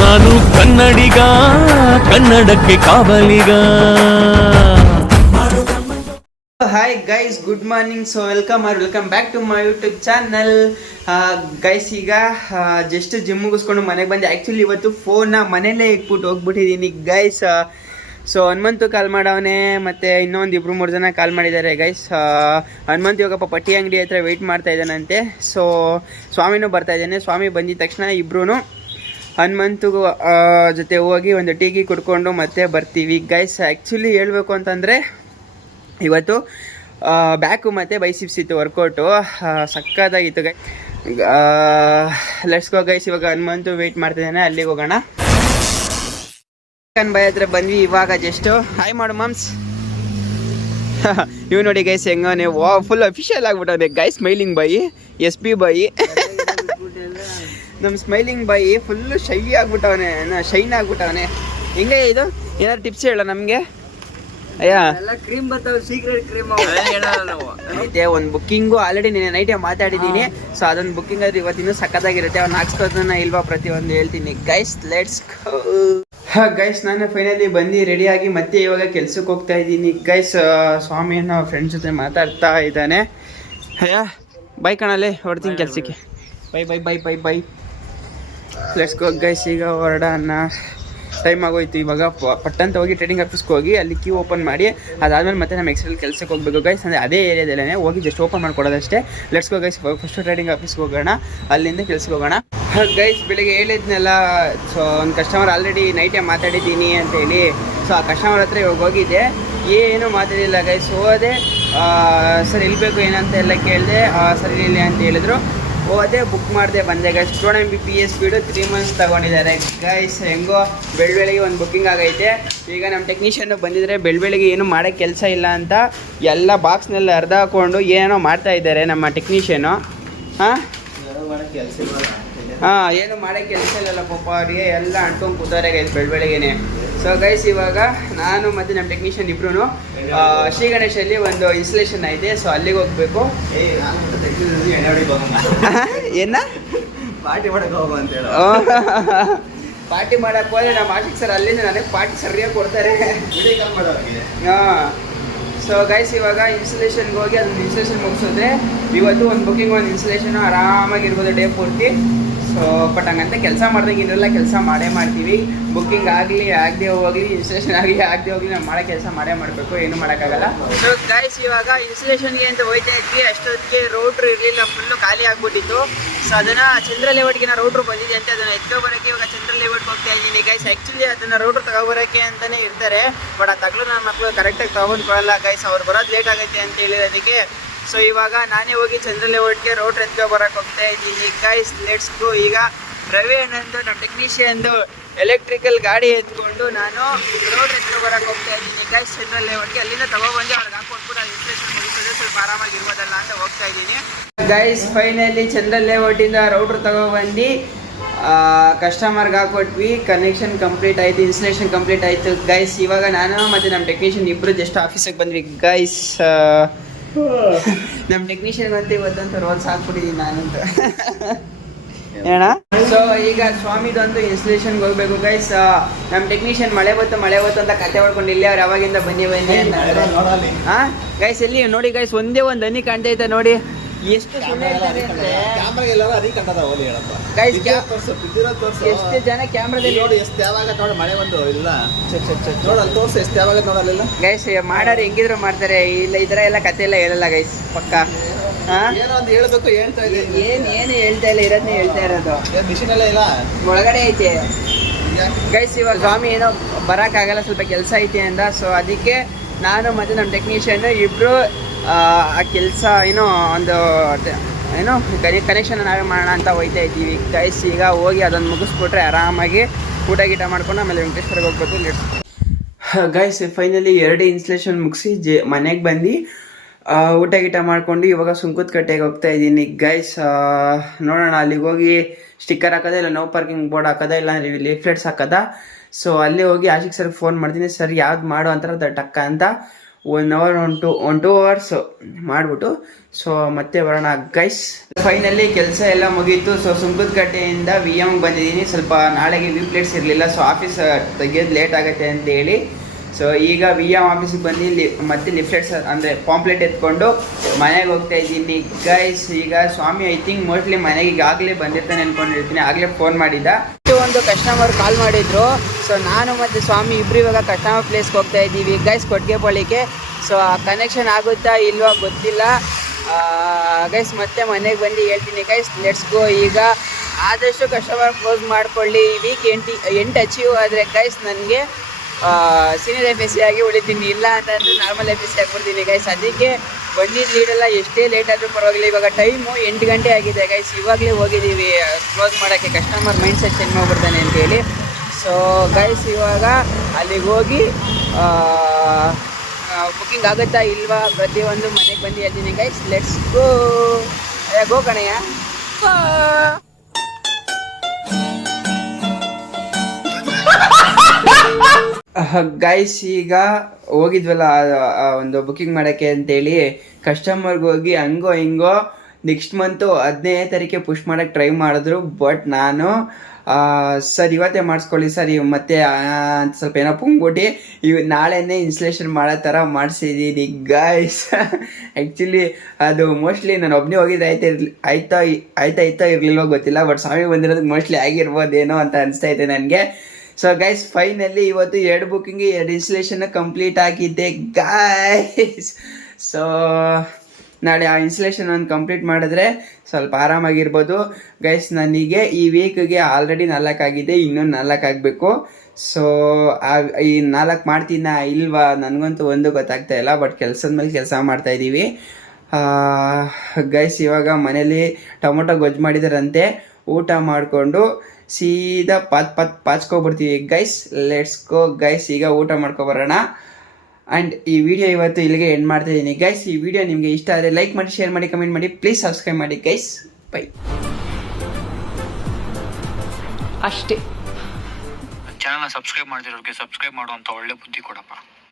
ನಾನು ಕನ್ನಡಿಗ, ಕನ್ನಡಕ್ಕೆ ಕಾವಲಿಗ. Hi guys, good morning. So welcome back to my YouTube channel. Guys, ಈಗ ಜಸ್ಟ್ ಜಿಮ್ ಮುಗಿಸ್ಕೊಂಡು ಮನೆಗೆ ಬಂದೆ. ಆ್ಯಕ್ಚುಲಿ ಇವತ್ತು ಫೋನ್ನ ಮನೇಲೇ ಇಟ್ಬಿಟ್ಟು ಹೋಗ್ಬಿಟ್ಟಿದ್ದೀನಿ ಗೈಸ್. ಸೊ ಹನುಮಂತು ಕಾಲ್ ಮಾಡವನೆ, ಮತ್ತು ಇನ್ನೊಂದು 2-3 ಜನ ಕಾಲ್ ಮಾಡಿದ್ದಾರೆ ಗೈಸ್. ಹನುಮಂತು ಇವಾಗಪ್ಪ ಪಟ್ಟಿ ಅಂಗಡಿ ಹತ್ರ ವೆಯ್ಟ್ ಮಾಡ್ತಾ ಇದ್ದಾನಂತೆ. ಸೊ ಸ್ವಾಮಿನೂ ಬರ್ತಾ ಇದ್ದಾನೆ. ಸ್ವಾಮಿ ಬಂದಿದ ತಕ್ಷಣ ಇಬ್ಬರೂ ಹನುಮಂತು ಜೊತೆ ಹೋಗಿ ಒಂದು ಟೀಗಿ ಕುಡ್ಕೊಂಡು ಮತ್ತೆ ಬರ್ತೀವಿ ಗೈಸ್. ಆ್ಯಕ್ಚುಲಿ ಹೇಳಬೇಕು ಅಂತಂದರೆ ಇವತ್ತು ಬ್ಯಾಕು ಮತ್ತು ಬೈಸಿಪ್ಸ್ ಇತ್ತು ವರ್ಕೌಟು, ಸಕ್ಕತ್ತಾಗಿತ್ತು ಗೈ. Let's go guys. ಇವಾಗ ಹನುಮಂತು ವೆಯ್ಟ್ ಮಾಡ್ತಿದ್ದಾನೆ, ಅಲ್ಲಿಗೆ ಹೋಗೋಣ. ಚಿಕನ್ ಬಾಯ್ ಹತ್ರ ಬಂದ್ವಿ ಇವಾಗ ಜಸ್ಟ್. ಹಾಯ್ ಮಾಡು ಮಾಮ್ಸ್. ಇವ್ ನೋಡಿ ಗೈಸ್ ಹೆಂಗವನೆ, ವಾ ಫುಲ್ ಅಫಿಷಿಯಲ್ ಆಗ್ಬಿಟ್ಟವನೆ ಗೈಸ್. ಸ್ಮೈಲಿಂಗ್ ಬಾಯಿ, SP ಬಾಯಿ. ನಮ್ಮ ಸ್ಮೈಲಿಂಗ್ ಬಾಯಿ ಫುಲ್ಲು ಶೈ ಆಗ್ಬಿಟ್ಟವನೆ, ಶೈನ್ ಆಗ್ಬಿಟ್ಟವನೆ. ಹೆಂಗೆ ಇದು ಏನಾದ್ರು ಟಿಪ್ಸ್ ಹೇಳ ನಮಗೆ? ಅಯ್ಯ ಕ್ರೀಮ್ ಬರ್ತಾವೆ, ಸೀಕ್ರೆಟ್ ಕ್ರೀಮ್ ಐತೆ. ಒಂದು ಬುಕ್ಕಿಂಗು ಆಲ್ರೆಡಿ ನೀನು ನೈಟೇ ಮಾತಾಡಿದ್ದೀನಿ. ಸೊ ಅದೊಂದು ಬುಕ್ಕಿಂಗ್ ಆದ್ರೆ ಇವತ್ತಿನ್ನೂ ಸಕ್ಕತ್ತಾಗಿರುತ್ತೆ. ಅವ್ನು ಹಾಕ್ಸ್ಕೋದನ್ನ ಇಲ್ವಾ ಪ್ರತಿಯೊಂದು ಹೇಳ್ತೀನಿ ಗೈಸ್. Let's go. ಗೈಸ್, ನಾನು ಫೈನಲಿ ಬಂದು ರೆಡಿಯಾಗಿ ಮತ್ತೆ ಇವಾಗ ಕೆಲ್ಸಕ್ಕೆ ಹೋಗ್ತಾ ಇದ್ದೀನಿ ಗೈಸ್. ಸ್ವಾಮಿಯನ್ನು ಫ್ರೆಂಡ್ಸ್ ಜೊತೆ ಮಾತಾಡ್ತಾ ಇದ್ದಾನೆ. ಅಯ್ಯ ಬೈ ಕಣಲ್ಲೇ, ಹೊಡ್ತೀನಿ ಕೆಲ್ಸಕ್ಕೆ. Bye bye bye bye bye. Let's go guys. ಈಗ ಹೊರಡೋಣ, ಟೈಮ್ ಆಗೋಯ್ತು. ಇವಾಗ ಪಟ್ಟಂತ ಹೋಗಿ ಟ್ರೇಡಿಂಗ್ ಆಫೀಸ್ಗೆ ಹೋಗಿ ಅಲ್ಲಿ ಕ್ಯೂ ಓಪನ್ ಮಾಡಿ ಅದಾದ್ಮೇಲೆ ಮತ್ತೆ ನಮ್ಮ ಎಕ್ಸ್ಟ್ರಲ್ಲಿ ಕೆಲಸಕ್ಕೆ ಹೋಗಬೇಕು ಗೈಸ್. ಅಂದರೆ ಅದೇ ಏರಿಯಾದಲ್ಲೇ ಹೋಗಿ ಜಸ್ಟ್ ಓಪನ್ ಮಾಡ್ಕೊಡೋದಷ್ಟೇ. Let's go guys. First trading ಆಫೀಸ್ಗೆ ಹೋಗೋಣ, ಅಲ್ಲಿಂದ ಕೆಲ್ಸಕ್ಕೆ ಹೋಗೋಣ ಗೈಸ್. ಬೆಳಿಗ್ಗೆ ಹೇಳಿದ್ನೆಲ್ಲ. ಸೊ ಒಂದು ಕಸ್ಟಮರ್ ಆಲ್ರೆಡಿ ನೈಟೇ ಮಾತಾಡಿದ್ದೀನಿ ಅಂತೇಳಿ. ಸೊ ಆ ಕಸ್ಟಮರ್ ಹತ್ರ ಇವಾಗ ಹೋಗಿದ್ದೆ, ಏನೂ ಮಾತಾಡಿಲ್ಲ ಗೈಸ್. ಹೋದೆ, ಸರ್ ಇಲ್ಬೇಕು ಏನಂತ ಎಲ್ಲ ಕೇಳಿದೆ. ಸರಿ ಇಲ್ಲ ಅಂತ ಹೇಳಿದ್ರು. ಹೋದೆ, ಬುಕ್ ಮಾಡಿದೆ, ಬಂದೆ ಗೈಸ್. 2 Mbps ಸ್ಪೀಡು 3 months ತೊಗೊಂಡಿದ್ದಾರೆ ಗೈಸ್. ಹೆಂಗೋ ಬೆಳಗ್ಗೆ ಒಂದು ಬುಕ್ಕಿಂಗ್ ಆಗೈತೆ. ಈಗ ನಮ್ಮ ಟೆಕ್ನಿಷಿಯನ್ನು ಬಂದಿದ್ದಾರೆ. ಬೆಳಗ್ಗೆ ಏನು ಮಾಡೋಕ್ಕೆ ಕೆಲಸ ಇಲ್ಲ ಅಂತ ಎಲ್ಲ ಬಾಕ್ಸ್ನೆಲ್ಲ ಅರ್ಧ ಹಾಕ್ಕೊಂಡು ಏನೋ ಮಾಡ್ತಾ ಇದ್ದಾರೆ ನಮ್ಮ ಟೆಕ್ನಿಷಿಯನು. ಏನು ಮಾಡೋಕ್ಕೆ ಕೆಲಸ ಇಲ್ಲಲ್ಲ ಪಾಪ ಅವರಿಗೆ, ಎಲ್ಲ ಅಂಟ್ಕೊಂಡು ಕೂತಾರೆ ಗೈಸ್ ಬೆಳಗ್ಗೆನೆ. ಸೊ ಗೈಸ್, ಇವಾಗ ನಾನು ಮತ್ತು ನಮ್ಮ ಟೆಕ್ನಿಷಿಯನ್ ಇಬ್ರು ಶ್ರೀ ಗಣೇಶಲ್ಲಿ ಒಂದು ಇನ್ಸ್ಟಾಲೇಷನ್ ಐತೆ. ಸೊ ಅಲ್ಲಿಗೆ ಹೋಗ್ಬೇಕು. ಏನ ಪಾರ್ಟಿ ಮಾಡಕ್ಕೆ ಹೋಗೋ ಅಂತ ಹೇಳಿ ಪಾರ್ಟಿ ಮಾಡಕ್ಕೆ ಹೋದ್ರೆ ನಮ್ಮ ಆಶಿಕ್ ಸರ್ ಅಲ್ಲಿಂದ ನನಗೆ ಪಾರ್ಟಿ ಸರಿಯಾಗಿ ಕೊಡ್ತಾರೆ. ಹಾಂ. ಸೊ ಗೈಸ್, ಇವಾಗ ಇನ್ಸ್ಟಾಲೇಷನ್ಗೆ ಹೋಗಿ ಅದನ್ನ ಇನ್ಸ್ಟಾಲೇಷನ್ ಮುಗಿಸಿದ್ರೆ ಇವತ್ತು ಒಂದು ಬುಕ್ಕಿಂಗ್, ಒಂದು ಇನ್ಸ್ಟಾಲೇಷನ್ ಆರಾಮಾಗಿರ್ಬೋದು ಡೇ ಪೂರ್ತಿ. ಸೊ ಬಟ್ ಹಂಗಂತ ಕೆಲಸ ಮಾಡ್ದಂಗೆ ಇನ್ನೆಲ್ಲ ಕೆಲಸ ಮಾಡೇ ಮಾಡ್ತೀವಿ. ಬುಕ್ಕಿಂಗ್ ಆಗಲಿ ಆಗದೆ ಹೋಗಲಿ, ಇನ್ಸ್ಟಾಲೇಷನ್ ಆಗಲಿ ಆಗದೆ ಹೋಗಲಿ, ನಾವು ಮಾಡೋ ಕೆಲಸ ಮಾಡೇ ಮಾಡಬೇಕು, ಏನು ಮಾಡೋಕ್ಕಾಗಲ್ಲ. ಸೊ ಗೈಸ್, ಇವಾಗ ಇನ್ಸ್ಟಾಲೇಷನ್ಗೆ ಅಂತ ಹೋಯ್ತಾ ಇದ್ವಿ. ಅಷ್ಟೊತ್ತಿಗೆ ರೋಟ್ರು ಇರಲಿಲ್ಲ, ಫುಲ್ಲು ಖಾಲಿ ಆಗಿಬಿಟ್ಟಿತ್ತು. ಸೊ ಅದನ್ನು ಚಂದ್ರ ಲೇಔಟ್ಗೆ ರೋಟ್ರು ಬಂದಿದೆ ಅಂತ ಅದನ್ನು ಎತ್ಕೊಬರೋಕ್ಕೆ ಇವಾಗ ಚಂದ್ರ ಲೇಔಟ್ಗೆ ಹೋಗ್ತಾ ಇದ್ದೀನಿ ಗೈಸ್. ಆ್ಯಕ್ಚುಲಿ ಅದನ್ನು ರೋಟ್ರು ತಗೊಬರೋಕ್ಕೆ ಅಂತಲೇ ಇರ್ತಾರೆ, ಬಟ್ ಆ ತಗಲು ನನ್ನ ಮಕ್ಕಳು ಕರೆಕ್ಟಾಗಿ ತೊಗೊಂಡ್ಕೊಳ್ಳಲ್ಲ ಗೈಸ್. ಅವ್ರು ಬರೋದು ಲೇಟ್ ಆಗುತ್ತೆ ಅಂತ ಹೇಳಿರೋದಕ್ಕೆ. ಸೊ ಇವಾಗ ನಾನೇ ಹೋಗಿ ಚಂದ್ರ ಲೇಔಟ್ಗೆ ರೋಟ್ರ್ ಎತ್ಕೊಬರೋಕ್ಕೆ ಹೋಗ್ತಾ ಇದ್ದೀನಿ ಗೈಸ್. Let's go. ಈಗ ರವಿ ಅನ್ನೊಂದು ನಮ್ಮ ಟೆಕ್ನಿಷಿಯನ್ದು ಎಲೆಕ್ಟ್ರಿಕಲ್ ಗಾಡಿ ಎತ್ಕೊಂಡು ನಾನು ರೋಡ್ ಎತ್ಕೊಬರೋಕ್ಕೆ ಹೋಗ್ತಾ ಇದ್ದೀನಿ ಗೈಸ್ ಚಂದ್ರ ಲೇಔಟ್ಗೆ. ಅಲ್ಲಿಂದ ತಗೊಬಂದು ಅವ್ರಿಗೆ ಹಾಕ್ಕೊಟ್ಬಿಟ್ಟು ಅದು ಇನ್ಸ್ಟಾಲೇಷನ್ ಮುಗಿಸೋದು ಸ್ವಲ್ಪ ಆರಾಮಾಗಿರ್ಬೋದಲ್ಲ ಅಂತ ಹೋಗ್ತಾ ಇದ್ದೀನಿ ಗೈಸ್. ಫೈನಲಿ ಚಂದ್ರ ಲೇಔಟಿಂದ ರೌಟ್ರ್ ತಗೊಬಂದು ಕಸ್ಟಮರ್ಗೆ ಹಾಕೊಟ್ವಿ. ಕನೆಕ್ಷನ್ ಕಂಪ್ಲೀಟ್ ಆಯಿತು, ಇನ್ಸ್ಟಾಲೇಷನ್ ಕಂಪ್ಲೀಟ್ ಆಯಿತು ಗೈಸ್. ಇವಾಗ ನಾನು ಮತ್ತು ನಮ್ಮ ಟೆಕ್ನಿಷಿಯನ್ ಇಬ್ಬರು ಜಸ್ಟ್ ಆಫೀಸಿಗೆ ಬಂದ್ವಿ ಗೈಸ್. ನಮ್ಮ ಟೆಕ್ನಿಷಿಯನ್ಗಂತೂ ಇವತ್ತಂತೂ ರೋಲ್ಸ್ ಹಾಕ್ಬಿಟ್ಟಿದ್ದೀನಿ ನಾನಂತೂ ಏನ. ಸೊ ಈಗ ಸ್ವಾಮಿದೊಂದು ಇನ್ಸ್ಟಾಲೇಷನ್ಗೆ ಹೋಗ್ಬೇಕು ಗೈಸ್. ನಮ್ಮ ಟೆಕ್ನಿಷಿಯನ್ ಮಳೆ ಬತ್ತು ಅಂತ ಕತೆ ಹೊಡ್ಕೊಂಡು ಇಲ್ಲೇ ಅವ್ರು ಯಾವಾಗಿಂದ ಬನ್ನಿ ಅಂತ. ಹಾಂ ಗೈಸ್, ಎಲ್ಲಿ ನೋಡಿ ಗೈಸ್, ಒಂದೇ ಒಂದು ಹನಿ ಕಾಣ್ತೈತೆ ನೋಡಿ. ಎಷ್ಟು ಎಷ್ಟು ಜನ ಕ್ಯಾಮ್ರಾದಲ್ಲಿ ನೋಡಿ, ಎಷ್ಟು ಯಾವಾಗ ನೋಡಿ ಮಳೆ ಬಂದು ಇಲ್ಲ ನೋಡಲ್ಲ ತೋರ್ಸ, ಎಷ್ಟು ಯಾವಾಗ ನೋಡಲ್ಲ ಗೈಸ್. ಮಾಡೋರು ಹೆಂಗಿದ್ರು ಮಾಡ್ತಾರೆ, ಇಲ್ಲ ಈ ಥರ ಎಲ್ಲ ಕತೆ ಎಲ್ಲ ಹೇಳಲ್ಲ ಗೈಸ್ ಪಕ್ಕ. ಏನೋ ಒಂದು ಹೇಳ್ಬೇಕು, ಹೇಳ್ತಾ ಇದೆ. ಏನು ಹೇಳ್ತಾ ಇಲ್ಲ, ಇರೋದನ್ನೇ ಹೇಳ್ತಾ ಇರೋದು. ಮಿಷಿನ್ ಎಲ್ಲ ಇಲ್ಲ, ಒಳಗಡೆ ಐತೆ ಗೈಸ್. ಇವಾಗ ಸ್ವಾಮಿ ಏನೋ ಬರೋಕ್ಕಾಗಲ್ಲ, ಸ್ವಲ್ಪ ಕೆಲಸ ಐತೆ ಅಂದ. ಸೊ ಅದಕ್ಕೆ ನಾನು ಮತ್ತು ನಮ್ಮ ಟೆಕ್ನಿಷಿಯನ್ ಇಬ್ಬರು ಆ ಕೆಲಸ ಏನೋ ಒಂದು ಏನೋ ಕನೆಕ್ಷನ್ ನಾವೇ ಮಾಡೋಣ ಅಂತ ಹೋಗ್ತಾ ಇದ್ದೀವಿ ಗೈಸ್. ಈಗ ಹೋಗಿ ಅದನ್ನು ಮುಗಿಸ್ಬಿಟ್ರೆ ಆರಾಮಾಗಿ ಊಟ ಗೀಟ ಮಾಡ್ಕೊಂಡು ಆಮೇಲೆ ವೆಂಕಟೇಶ್ವರಗೆ ಹೋಗ್ಬೇಕು ಗೈಸ್. ಫೈನಲಿ 2 ಇನ್ಸ್ಟಾಲೇಷನ್ ಮುಗಿಸಿ ಮನೆಗೆ ಬಂದು ಊಟ ಗೀಟ ಮಾಡ್ಕೊಂಡು ಇವಾಗ ಸುಂಕುತ್ಕಟ್ಟೆಗೆ ಹೋಗ್ತಾ ಇದ್ದೀನಿ ಗೈಸ್. ನೋಡೋಣ ಅಲ್ಲಿಗೆ ಹೋಗಿ ಸ್ಟಿಕ್ಕರ್ ಹಾಕೋದ, ಇಲ್ಲ ನೋ ಪಾರ್ಕಿಂಗ್ ಬೋರ್ಡ್ ಹಾಕೋದ, ಇಲ್ಲ ಲೀಫ್ಲೆಟ್ಸ್ ಹಾಕೋದ. ಸೊ ಅಲ್ಲಿ ಹೋಗಿ ಆಶಿಕ್ ಸರ್ಗೆ ಫೋನ್ ಮಾಡ್ತೀನಿ, ಸರ್ ಯಾವ್ದು ಮಾಡು ಅಂತಾರೆ ಟಕ್ಕ ಅಂತ. 1 hour 2 hours ಮಾಡಿಬಿಟ್ಟು ಸೊ ಮತ್ತೆ ಬರೋಣ ಗೈಸ್. ಫೈನಲಿ ಕೆಲಸ ಎಲ್ಲ ಮುಗೀತು. ಸೊ ಸುಂಕದಕಟ್ಟೆಯಿಂದ VM ಬಂದಿದ್ದೀನಿ. ಸ್ವಲ್ಪ ನಾಳೆಗೆ ವಿ ಪ್ಲೇಟ್ಸ್ ಇರಲಿಲ್ಲ, ಸೊ ಆಫೀಸ್ ತೆಗಿಯೋದು ಲೇಟ್ ಆಗುತ್ತೆ ಅಂತೇಳಿ ಸೊ ಈಗ VM ಆಫೀಸಿಗೆ ಬಂದು ಮತ್ತೆ ಲಿಫ್ಲೆಟ್ಸ್ ಅಂದರೆ ಪಾಂಪ್ಲೆಟ್ ಎತ್ಕೊಂಡು ಮನೆಗೆ ಹೋಗ್ತಾ ಇದ್ದೀನಿ ಗೈಸ್. ಈಗ ಸ್ವಾಮಿ ಐ ಥಿಂಕ್ ಮೋಸ್ಟ್ಲಿ ಮನೆಗೆ ಈಗಾಗಲೇ ಬಂದಿರ್ತಾನೆ ಅಂದ್ಕೊಂಡಿರ್ತೀನಿ. ಆಗಲೇ ಫೋನ್ ಮಾಡಿದ್ದ. ಒಂದು ಕಸ್ಟಮರ್ ಕಾಲ್ ಮಾಡಿದ್ರು. ಸೊ ನಾನು ಮತ್ತು ಸ್ವಾಮಿ ಇಬ್ಬರು ಇವಾಗ ಕಸ್ಟಮರ್ ಪ್ಲೇಸ್ಗೆ ಹೋಗ್ತಾ ಇದ್ದೀವಿ ಗೈಸ್, ಕೊಟ್ಟಿಗೆಪಾಳ್ಯಕ್ಕೆ. ಸೊ ಕನೆಕ್ಷನ್ ಆಗುತ್ತಾ ಇಲ್ವಾ ಗೊತ್ತಿಲ್ಲ ಗೈಸ್. ಮತ್ತೆ ಮನೆಗೆ ಬಂದು ಹೇಳ್ತೀನಿ ಗೈಸ್. Let's go. ಈಗ ಆದಷ್ಟು ಕಸ್ಟಮರ್ ಕ್ಲೋಸ್ ಮಾಡ್ಕೊಳ್ಳಿ. ಈ ವೀಕ್ 8 ಅಚೀವ್ ಆದರೆ ಗೈಸ್ ನನಗೆ ಸೀನಿಯರ್ FSC ಆಗಿ ಉಳಿತೀನಿ. ಇಲ್ಲ ಅಂತಂದರೆ ನಾರ್ಮಲ್ FSC ಆಗಿಬಿಡ್ತೀನಿ ಗೈಸ್. ಅದಕ್ಕೆ ಬಂದಿದ್ದು ಲೀಡೆಲ್ಲ ಎಷ್ಟೇ ಲೇಟ್ ಆದರೂ ಪರವಾಗಿಲ್ಲ. ಇವಾಗ ಟೈಮು 8 ಗಂಟೆ ಆಗಿದೆ ಗೈಸ್. ಇವಾಗಲೇ ಹೋಗಿದ್ದೀವಿ ಕ್ಲೋಸ್ ಮಾಡೋಕ್ಕೆ, ಕಸ್ಟಮರ್ ಮೈಂಡ್ ಸೆಟ್ ಚೇಂಜ್ ಮಾಡಿಬಿಡ್ತಾನೆ ಅಂತೇಳಿ. ಸೊ ಗೈಸ್ ಇವಾಗ ಅಲ್ಲಿಗೆ ಹೋಗಿ ಬುಕ್ಕಿಂಗ್ ಆಗುತ್ತಾ ಇಲ್ವಾ ಪ್ರತಿಯೊಂದು ಮನೆಗೆ ಬಂದು ಹೇಳ್ತೀನಿ ಗೈಸ್. Let's go. ಗೋ ಕಣಯ್ಯ. ಗೈಸ್ ಈಗ ಹೋಗಿದ್ವಲ್ಲ ಒಂದು ಬುಕ್ಕಿಂಗ್ ಮಾಡೋಕ್ಕೆ ಅಂತೇಳಿ ಕಸ್ಟಮರ್ಗೆ ಹೋಗಿ ಹಂಗೋ ಹಿಂಗೋ ನೆಕ್ಸ್ಟ್ ಮಂತು 15ನೇ ತಾರೀಕೆ ಪುಷ್ ಮಾಡೋಕ್ಕೆ ಟ್ರೈ ಮಾಡಿದ್ರು. ಬಟ್ ನಾನು ಸರ್ ಇವತ್ತೇ ಮಾಡಿಸ್ಕೊಳ್ಳಿ ಸರ್ ಮತ್ತೆ ಸ್ವಲ್ಪ ಏನೋ ಪುಂಗ್ಬಿಟ್ಟು ನಾಳೆನೇ ಇನ್ಸ್ಟಾಲೇಷನ್ ಮಾಡೋ ಥರ ಮಾಡಿಸಿದ್ದೀನಿ ಗೈಸ್. ಆ್ಯಕ್ಚುಲಿ ಅದು ಮೋಸ್ಟ್ಲಿ ನಾನು ಒಬ್ಬನೇ ಹೋಗಿದ್ರೆ ಆಯ್ತಾ ಇರಲಿಲ್ಲೋ ಗೊತ್ತಿಲ್ಲ. ಬಟ್ ಸ್ವಾಮಿ ಬಂದಿರೋದಕ್ಕೆ ಮೋಸ್ಟ್ಲಿ ಆಗಿರ್ಬೋದೇನೋ ಅಂತ ಅನಿಸ್ತೈತೆ ನನಗೆ. ಸೊ ಗೈಸ್ ಫೈನಲಿ ಇವತ್ತು 2 ಬುಕ್ಕಿಂಗ್ 2 ಇನ್ಸ್ಟಾಲೇಷನ್ ಕಂಪ್ಲೀಟ್ ಆಗಿದೆ ಗೈಸ್. ಸೊ ನಾಳೆ ಆ ಇನ್ಸ್ಟಾಲೇಷನ್ ಒಂದು ಕಂಪ್ಲೀಟ್ ಮಾಡಿದ್ರೆ ಸ್ವಲ್ಪ ಆರಾಮಾಗಿರ್ಬೋದು ಗೈಸ್. ನನಗೆ ಈ ವೀಕ್ಗೆ ಆಲ್ರೆಡಿ 4 ಆಗಿದೆ, ಇನ್ನೊಂದು 4 ಆಗಬೇಕು. ಸೊ ಈ 4 ಮಾಡ್ತೀನಾ ಇಲ್ವಾ ನನಗಂತೂ ಒಂದು ಗೊತ್ತಾಗ್ತಾ ಇಲ್ಲ. ಬಟ್ ಕೆಲಸದ ಮೇಲೆ ಕೆಲಸ ಮಾಡ್ತಾಯಿದ್ದೀವಿ ಗೈಸ್. ಇವಾಗ ಮನೇಲಿ ಟೊಮೊಟೊ ಗೊಜ್ಜು ಮಾಡಿದಾರಂತೆ. ಊಟ ಮಾಡಿಕೊಂಡು ಸೀದಾ ಪಾಚ್ಕೊಬಿಡ್ತೀವಿ ಗೈಸ್. Let's go guys. ಈಗ ಊಟ ಮಾಡ್ಕೊಬರೋಣ. ಆ್ಯಂಡ್ ಈ ವಿಡಿಯೋ ಇವತ್ತು ಇಲ್ಲಿಗೆ ಎಂಡ್ ಮಾಡ್ತಾ ಇದ್ದೀನಿ ಗೈಸ್. ಈ ವಿಡಿಯೋ ನಿಮಗೆ ಇಷ್ಟ ಆದರೆ ಲೈಕ್ ಮಾಡಿ, ಶೇರ್ ಮಾಡಿ, ಕಮೆಂಟ್ ಮಾಡಿ, ಪ್ಲೀಸ್ ಸಬ್ಸ್ಕ್ರೈಬ್ ಮಾಡಿ ಗೈಸ್. ಬೈ. ಅಷ್ಟೇ. ಚಾನಲ್ನ ಸಬ್ಸ್ಕ್ರೈಬ್ ಮಾಡಿರೋರಿಗೆ ಸಬ್ಸ್ಕ್ರೈಬ್ ಮಾಡುವಂಥ ಒಳ್ಳೆ ಬುದ್ಧಿ ಕೊಡಪ್ಪ.